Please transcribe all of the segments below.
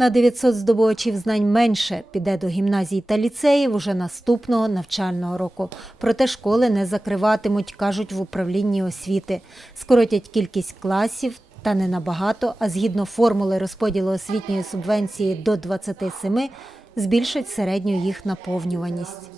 На 900 здобувачів знань менше піде до гімназій та ліцеїв уже наступного навчального року. Проте школи не закриватимуть, кажуть в управлінні освіти. Скоротять кількість класів та не набагато, а згідно формули розподілу освітньої субвенції до 27 збільшать середню їх наповнюваність.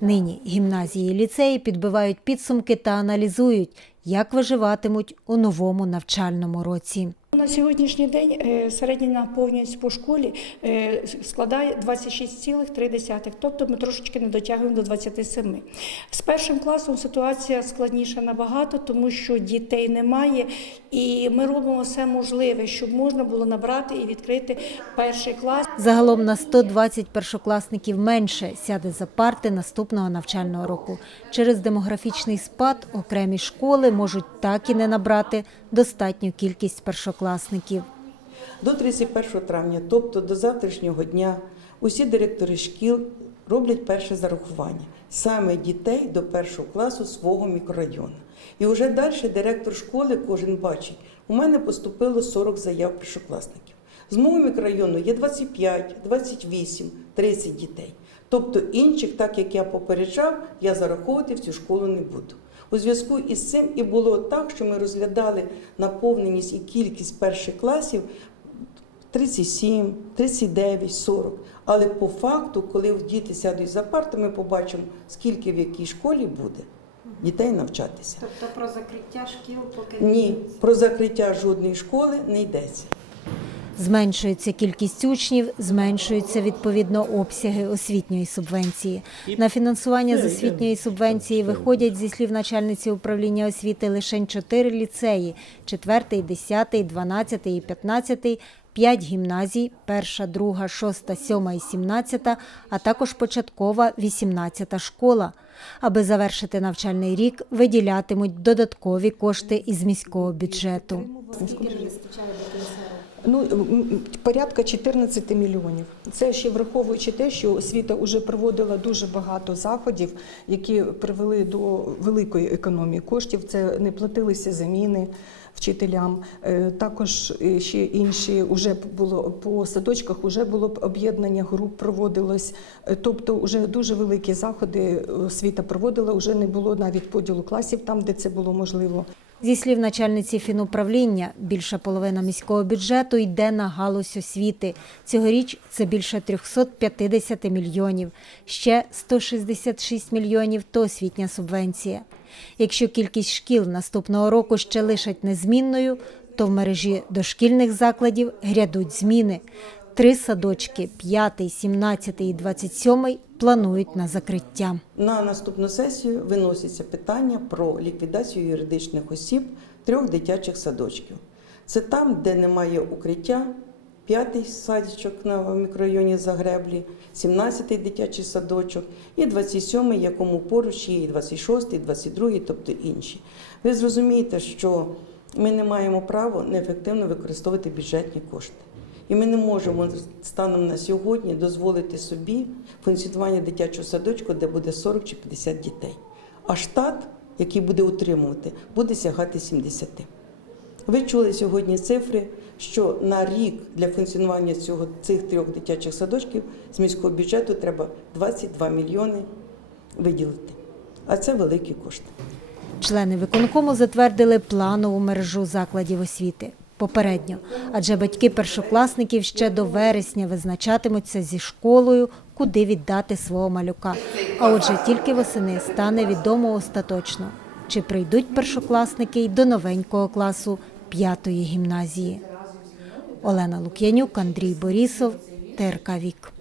Нині гімназії і ліцеї підбивають підсумки та аналізують, як виживатимуть у новому навчальному році. На сьогоднішній день е, середня наповнюваність по школі е, складає 26,3, тобто ми трошечки не дотягуємо до 27. З першим класом ситуація складніша набагато, тому що дітей немає, і ми робимо все можливе, щоб можна було набрати і відкрити перший клас. Загалом на 120 першокласників менше сяде за парти наступного навчального року. Через демографічний спад окремі школи можуть так і не набрати достатню кількість першокласників. До 31 травня, тобто до завтрашнього дня, усі директори шкіл роблять перше зарахування саме дітей до першого класу свого мікрорайону. І вже далі директор школи кожен бачить, у мене поступило 40 заяв першокласників. З мого мікрорайону є 25, 28, 30 дітей. Тобто інших, так як я попереджав, я зараховувати в цю школу не буду. У зв'язку із цим і було так, що ми розглядали наповненість і кількість перших класів 37, 39, 40. Але по факту, коли діти сядуть за парту, ми побачимо, скільки в якій школі буде дітей навчатися. Тобто про закриття шкіл поки Ні, про закриття жодної школи не йдеться. Зменшується кількість учнів, зменшуються відповідно обсяги освітньої субвенції. На фінансування з освітньої субвенції виходять зі слів начальниці управління освіти лише 4 ліцеї: 4, 10, 12 і 15, 5 гімназій, 1, 2, 6, 7 і 17, а також початкова 18 школа. Аби завершити навчальний рік, виділятимуть додаткові кошти із міського бюджету. скільки вистачає до кінця? Ну, порядка 14 мільйонів. Це ще враховуючи те, що освіта вже проводила дуже багато заходів, які привели до великої економії коштів. Це не платилися заміни вчителям. Е, Також ще інші вже було по садочках, вже було об'єднання груп проводилось. Е, Тобто, вже дуже великі заходи освіта проводила. Вже не було навіть поділу класів там, де це було можливо. Зі слів начальниці фінуправління, більша половина міського бюджету йде на галузь освіти. Цьогоріч це більше 350 мільйонів. Ще 166 мільйонів – то освітня субвенція. Якщо кількість шкіл наступного року ще лишать незмінною, то в мережі дошкільних закладів грядуть зміни. Три садочки – 5, 17 і 27 – планують на закриття. На наступну сесію виноситься питання про ліквідацію юридичних осіб трьох дитячих садочків. Це там, де немає укриття, п'ятий садочок на мікрорайоні Загреблі, 17-й дитячий садочок і 27-й, якому поруч є і 26-й, і 22-й, тобто інші. Ви зрозумієте, що ми не маємо права неефективно використовувати бюджетні кошти. І ми не можемо станом на сьогодні дозволити собі функціонування дитячого садочку, де буде 40 чи 50 дітей. А штат, який буде утримувати, буде сягати 70. Ви чули сьогодні цифри, що на рік для функціонування цього, цих трьох дитячих садочків з міського бюджету треба 22 мільйони виділити. А це великі кошти. Члени виконкому затвердили планову мережу закладів освіти. Попередньо, адже батьки першокласників ще до вересня визначатимуться зі школою, куди віддати свого малюка. А отже, тільки восени стане відомо остаточно, чи прийдуть першокласники й до новенького класу п'ятої гімназії. Олена Лук'янюк, Андрій Борісов, ТРК Вік.